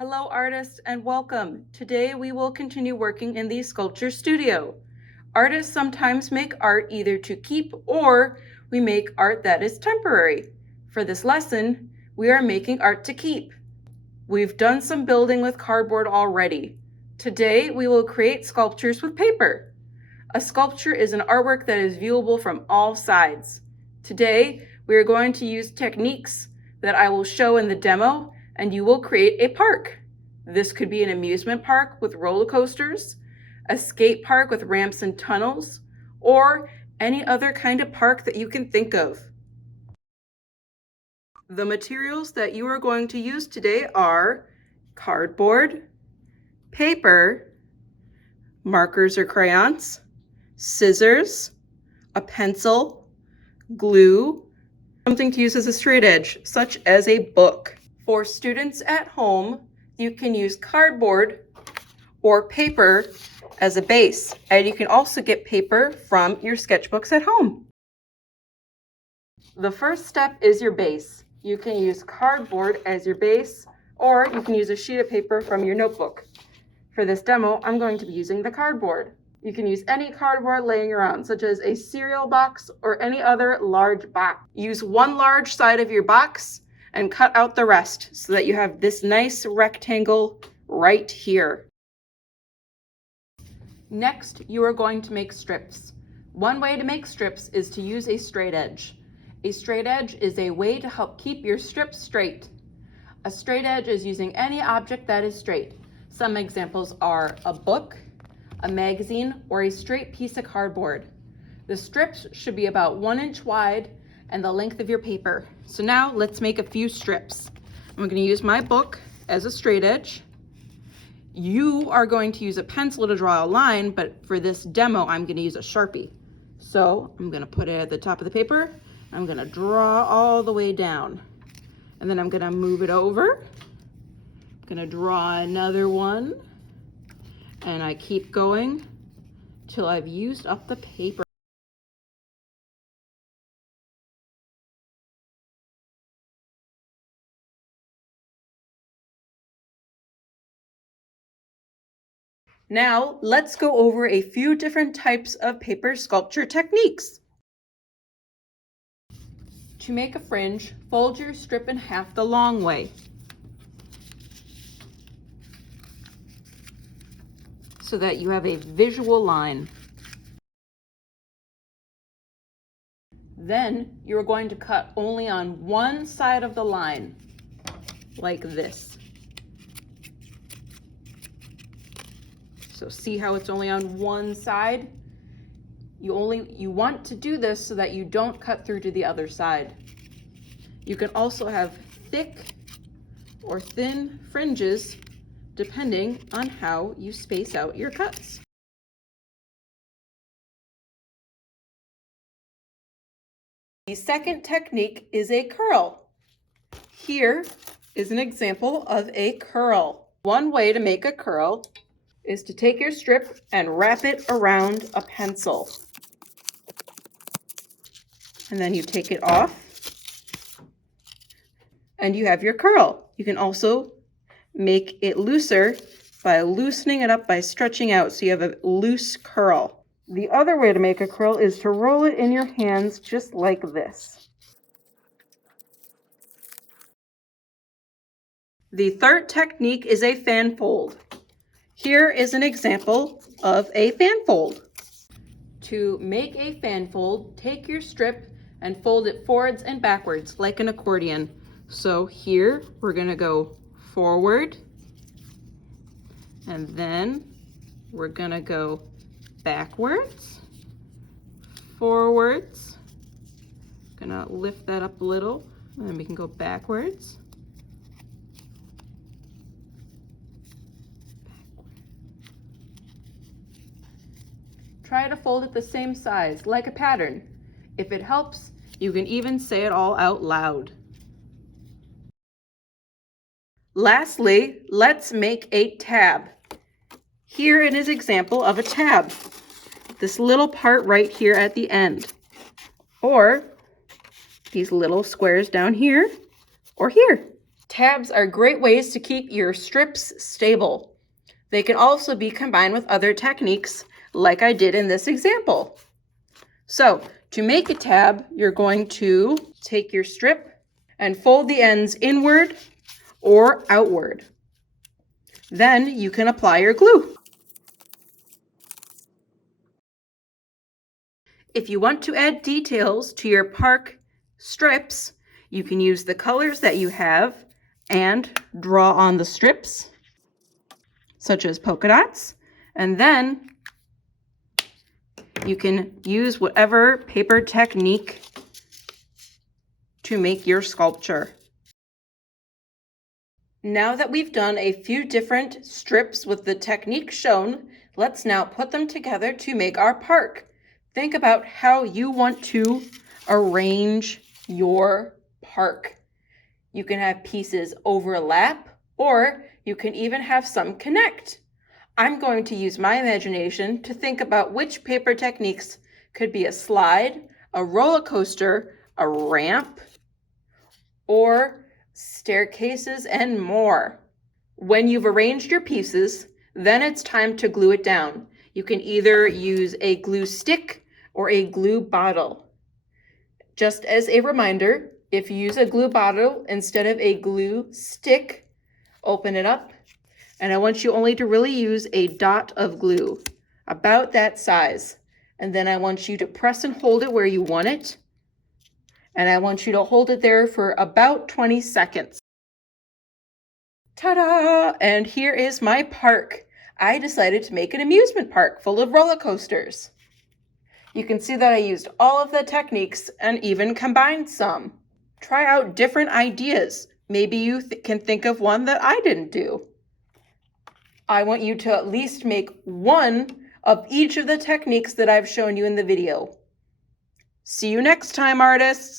Hello artists and welcome. Today we will continue working in the sculpture studio. Artists sometimes make art either to keep or we make art that is temporary. For this lesson, we are making art to keep. We've done some building with cardboard already. Today we will create sculptures with paper. A sculpture is an artwork that is viewable from all sides. Today we are going to use techniques that I will show in the demo, and you will create a park. This could be an amusement park with roller coasters, a skate park with ramps and tunnels, or any other kind of park that you can think of. The materials that you are going to use today are cardboard, paper, markers or crayons, scissors, a pencil, glue, something to use as a straight edge, such as a book. For students at home, you can use cardboard or paper as a base, and you can also get paper from your sketchbooks at home. The first step is your base. You can use cardboard as your base, or you can use a sheet of paper from your notebook. For this demo, I'm going to be using the cardboard. You can use any cardboard laying around, such as a cereal box or any other large box. Use one large side of your box and cut out the rest so that you have this nice rectangle right here. Next, you are going to make strips. One way to make strips is to use a straight edge. A straight edge is a way to help keep your strips straight. A straight edge is using any object that is straight. Some examples are a book, a magazine, or a straight piece of cardboard. The strips should be about 1 inch wide and the length of your paper. So now let's make a few strips. I'm going to use my book as a straight edge. You are going to use a pencil to draw a line, but for this demo, I'm going to use a Sharpie. So I'm going to put it at the top of the paper. I'm going to draw all the way down, and then I'm going to move it over. I'm going to draw another one, and I keep going till I've used up the paper. Now, let's go over a few different types of paper sculpture techniques. To make a fringe, fold your strip in half the long way, so that you have a visual line. Then you're going to cut only on one side of the line, like this. So see how it's only on one side? You want to do this so that you don't cut through to the other side. You can also have thick or thin fringes depending on how you space out your cuts. The second technique is a curl. Here is an example of a curl. One way to make a curl is to take your strip and wrap it around a pencil. And then you take it off and you have your curl. You can also make it looser by loosening it up by stretching out so you have a loose curl. The other way to make a curl is to roll it in your hands just like this. The third technique is a fan fold. Here is an example of a fan fold. To make a fan fold, take your strip and fold it forwards and backwards like an accordion. So here we're going to go forward, and then we're going to go backwards, forwards. Gonna lift that up a little, and then we can go backwards. Try to fold it the same size, like a pattern. If it helps, you can even say it all out loud. Lastly, let's make a tab. Here it is an example of a tab. This little part right here at the end, or these little squares down here or here. Tabs are great ways to keep your strips stable. They can also be combined with other techniques like I did in this example. So to make a tab, you're going to take your strip and fold the ends inward or outward. Then you can apply your glue. If you want to add details to your park strips, you can use the colors that you have and draw on the strips, such as polka dots, and then you can use whatever paper technique to make your sculpture. Now that we've done a few different strips with the technique shown, let's now put them together to make our park. Think about how you want to arrange your park. You can have pieces overlap, or you can even have some connect. I'm going to use my imagination to think about which paper techniques could be a slide, a roller coaster, a ramp, or staircases and more. When you've arranged your pieces, then it's time to glue it down. You can either use a glue stick or a glue bottle. Just as a reminder, if you use a glue bottle instead of a glue stick, open it up, and I want you only to really use a dot of glue, about that size. And then I want you to press and hold it where you want it. And I want you to hold it there for about 20 seconds. Ta-da! And here is my park. I decided to make an amusement park full of roller coasters. You can see that I used all of the techniques and even combined some. Try out different ideas. Maybe you can think of one that I didn't do. I want you to at least make one of each of the techniques that I've shown you in the video. See you next time, artists!